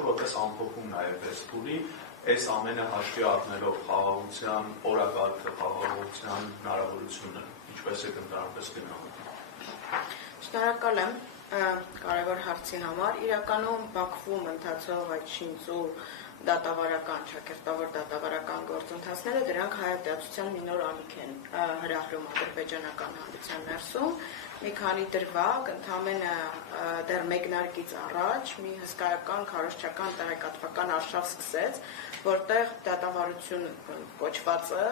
ինչու որպես ամփոփում նաև այս փուլի այս ամենը հաշվի առնելով խաղաղության, օրակարգը, խաղաղության հնարավորությունը, ինչպես է ընդհանրապես գնահատում։ Շնորհակալ եմ կարևոր հարցի համար։ Իրականում Բաքվում ընթացող այդ շինծու դատավարական, ճակերտավոր դատավարական գործընթացները դրանք հայատյացության մի նոր ալիք են հրահրում ադրբեջանական հանրության ներսում։ Մի քանի դրվագ, ընդամենը դեռ մեկնարկից առաջ մի հսկայական քարոզչական տեղեկատվական արշավ սկսեց, որտեղ դատավարություն կոչվածը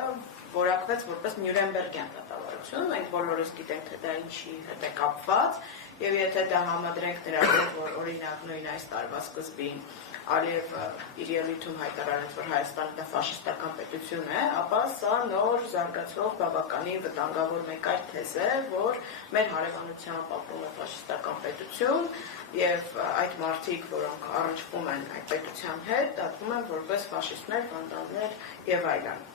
որակվեց որպես Նյուրնբերգյան դատավարություն, մենք բոլորս գիտենք, թե դա ինչի հետ է կապված, եւ եթե դա համադրենք դրա հետ, որ օրինակ նույն այս տարվա սկզբին Ալիևը իր ելույթում հայտարարեց, որ Հայաստանը դա ֆաշիստական պետություն է, ապա սա նոր զարգացող բավականին վտանգավոր մեկ այլ թեզ է, որ մեր հարևանությամբ ապրում է ֆաշիստական պետություն եւ այդ մարդիկ, որոնք առնչվում են այդ պետության հետ, դատվում են որպես ֆաշիստներ, վանդալներ եւ այլն։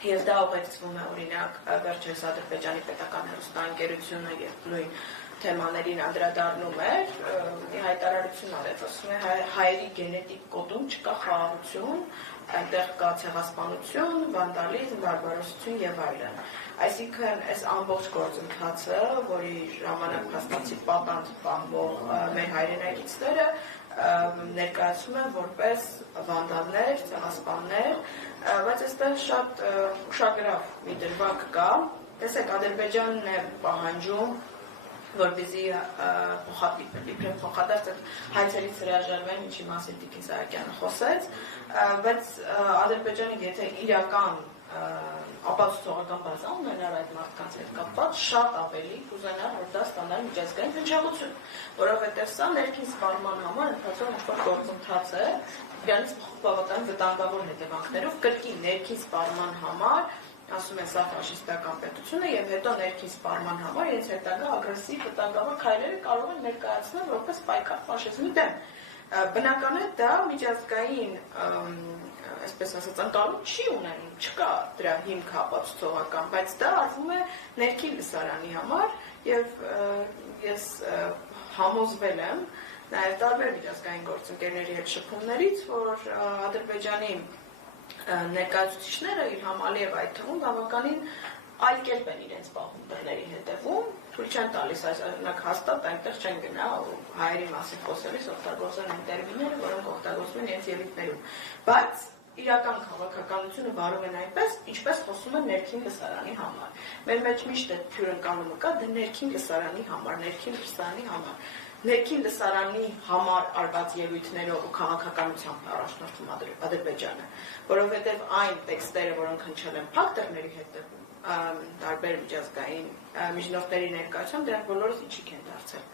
Եվ դա ուղեկցվում է օրինակ վերջերս Ադրբեջանի պետական հեռուստաընկերությունը եւ նույն թեմաներին անդրադառնում էր, մի հայտարարություն արեց, ասում է հայերի գենետիկ կոդում չկա խաղաղություն, այնտեղ կա ցեղասպանություն, վանդալիզմ, բարբարոսություն եւ այլն։ Այսինքն այս ամբողջ գործընթացը, որի ժամանակ փաստացի պատանդ պահվող մեր հայրենակիցները ներկայացում են որպես վանդալներ, ցեղասպաններ, բայց այստեղ շատ ուշագրավ մի դրվագ կա։ Տեսեք, Ադրբեջանն է պահանջում որպեսզի իբրև փոխադարձ հայցերից հրաժարվեն, ինչի մասին Տիկին Սահակյանը խոսեց, բայց Ադրբեջանը եթե իրական ապացուցողական բազա ունենար այդ մարդկանց հետ կապված, շատ ավելի կուզենար, որ դա ստանար միջազգային հնչեղություն, որովհետև սա ներքին սպառման համար ընթացող ինչ-որ գործընթաց է, դրանից բավական վտանգավոր հետևանքներով, կրկին ներքին սպառման համար ասում են սա ֆաշիստական պետություն է եւ հետո ներքին սպառման համար իրենց հետագա ագրեսիվ վտանգավոր քայլերը կարող են ներկայացնել որպես պայքար ֆաշիզմի դեմ։ Բնական է դա միջազգային, այսպես ասած, ընկալում չի ունենում, չկա դրա հիմք ապացուցողական, բայց դա արվում է ներքին լսարանի համար եւ ես համոզվել եմ նաեւ տարբեր միջազգային գործընկերների հետ շփումներից, որ Ադրբեջանի ներկայացուցիչները Իլհամ Ալիև այդ թվում բավականին այլ կերպ են իրենց պահում դերների հետևում, թույլ չեն տալիս այսօրինակ հաստատ այնտեղ չեն գնա հայերի մասին խոսելիս օգտագործեն այն տերմինները, որոնք օգտագործվում են իրենց ելույթներում, բայց իրական քաղաքականությունը վարում են այնպես, ինչպես խոսում են ներքին լսարանի համար։ Մեր մեջ միշտ այդ հյուրընկալումը կա, դա ներքին լսարանի համար, ներքին լսարանի համար։ Ներքին լսարանի համար արված ելույթներով ու քաղաքականությամբ առաջնորդում Ադրբեջանը, որովհետև այն տեքստերը, որոնք հնչել են փակ դռների հետևում, տարբեր միջազգային միջնորդների ներկայությամբ, դրանք բոլորս ինչիք են դարձել։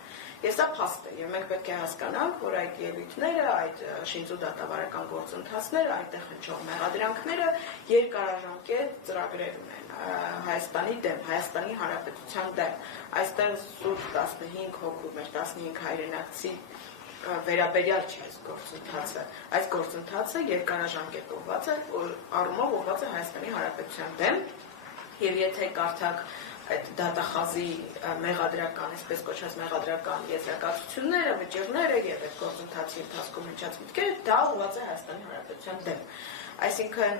Եվ սա փաստ է, եւ մենք պետք է հասկանանք, որ այդ ելույթները, այդ շինծու դատավարական գործընթացները, այնտեղ հնչող մեղադրանքները երկարաժամկետ ծրագրեր ունեն Հայաստանի դեմ, Հայաստանի Հանրապետության դեմ։ Այստեղ սուրբ 15 հոգու, մեր 15 հայրենակցի վերաբերյալ չէ այս գործընթացը։ Այս գործընթացը երկարաժամկետ ուղղված է, առումով ուղղված է Հայաստանի Հանրապետության դեմ, եւ եթե կարդաք այդ դատախազի մեղադրական, այսպես կոչված մեղադրական եզրակացությունները, վճիռները եւ այդ գործընթացի ընթացքում հնչած միտքերը, դա ուղղված է Հայաստանի Հանրապետության դեմ։ Այսինքն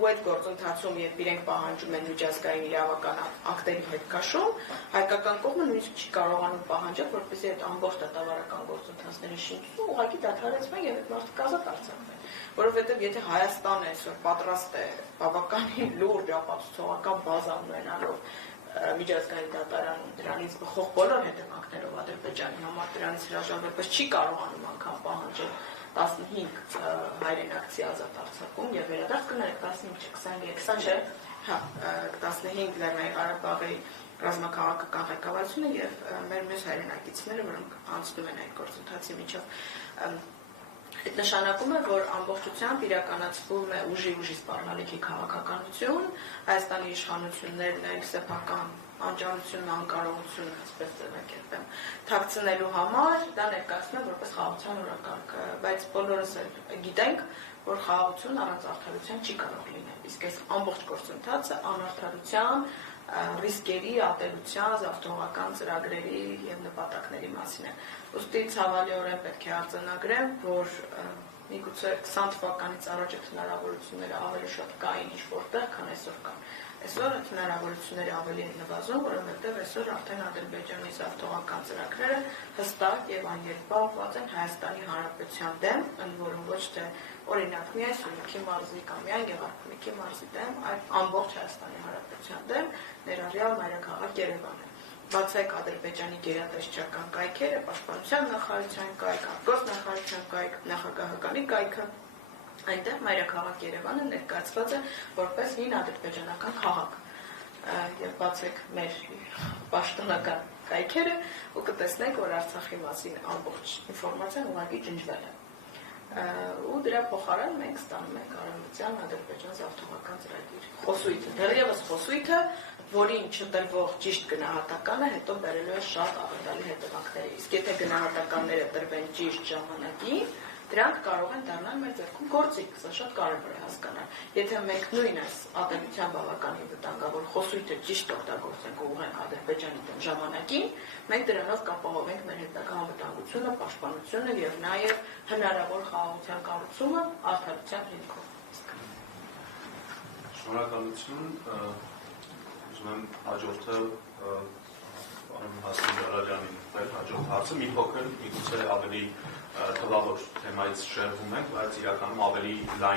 ու այդ գործընթացում երբ իրենք պահանջում են միջազգային իրավական ակտերի հետ քաշում, հայկական կողմը նույնիսկ չի կարողանում պահանջել, որպեսզի այդ ամբողջ դատավարական գործընթացների շինությունը ուղղակի դադարեցվեն եւ այդ մարդիկ ազատ արձակվեն, որովհետեւ եթե Հայաստանը այսօր պատրաստ է բավականին լուրջ ապացուցողական բազա ունենալով միջազգային դատարանում դրանից բխող բոլոր հետևանքներով Ադրբեջանի համար դրանից հրաժարվելուց չի կարողանում անգամ պահանջել 15 հայրենակցի ազատ արձակում եւ վերադարձ կներեք 15 չէ 20 չէ, հա 15 Լեռնային Ղարաբաղի ռազմաքաղաքական ղեկավարությունը եւ մեր մեծ հայրենակիցները, որոնք անցնում են այդ գործընթացի միջով Այդ նշանակում է, որ ամբողջությամբ իրականացվում է ուժի սպառնալիքի քաղաքականություն, Հայաստանի իշխանություններն են սեփական անջանությունն, անկարողությունը, այսպես ձևակերպեմ, թաքցնելու համար դա ներկայացնում է որպես խաղաղության օրակարգ, բայց բոլորս գիտենք, որ խաղաղություն առանց արդարության չի կարող լինել։ Իսկ այս ամբողջ գործընթացը անարդարության, ռիսկերի, ատելության, զավթողական ծրագրերի եւ նպատակների մասին է։ Ուստի ցավալիորեն պետք է արձանագրեմ, որ միգուցե 20 թվականից առաջ այդ հնարավորությունները ավելի շատ կային ինչ-որտեղ, քան այսօր կան։ Այսօր այդ հնարավորությունները ավելի են նվազում, որովհետև այսօր արդեն Ադրբեջանի զավթողական ծրագրերը հստակ եւ աներկբաված են Հայաստանի Հանրապետության դեմ, ընդ որում ոչ թե օրինակ միայն Սյունիքի մարզի կամ միայն Գեղարքունիքի մարզի դեմ, այլ ամբողջ Հայաստանի Հանրապետության դեմ, ներառյալ մայրաքաղաք Երևանը։ Բացեք Ադրբեջանի գերատեսչական կայքերը, Պաշտպանության նախարարության կայք, արտգործնախարարության կայք, նախագահականի կայքը, այնտեղ մայրաքաղաք Երևանը ներկայացված է որպես հին ադրբեջանական քաղաք։ Եվ բացեք մեր պաշտոնական կայքերը ու կտեսնեք, որ Արցախի մասին ամբողջ ինֆորմացիան ուղղակի ջնջվել է։ Ու դրա փոխարեն մենք ստանում ենք Արևմտյան Ադրբեջան զավթողական ծրագիր խոսույթը, դեռևս խոսույթը, որին չտրվող ճիշտ գնահատականը հետո բերելու է շատ աղետալի հետևանքների։ Իսկ եթե գնահատականները տրվեն ճիշտ ժամանակին, դրանք կարող են դառնալ մեր ձեռքում գործիք, սա շատ կարևոր է հասկանալ։ Եթե մենք նույն այս ատելության բավականին վտանգավոր խոսույթը ճիշտ օգտագործենք ու ուղղենք Ադրբեջանի դեմ ժամանակին, մենք դրանով կապահովենք մեր հետագա անվտանգությունը, պաշտպանությունը եւ նաեւ հնարավոր խաղաղության կառուցումը արդարության հիմքով։ Շնորհակալություն։ Ուզում եմ հաջորդը Հասմիկ Ջալալյանին հաջորդ հարցը մի փոքր միգուցե ավելի թվավոր թեմայից շեղվում ենք, բայց իրականում ավելի լայն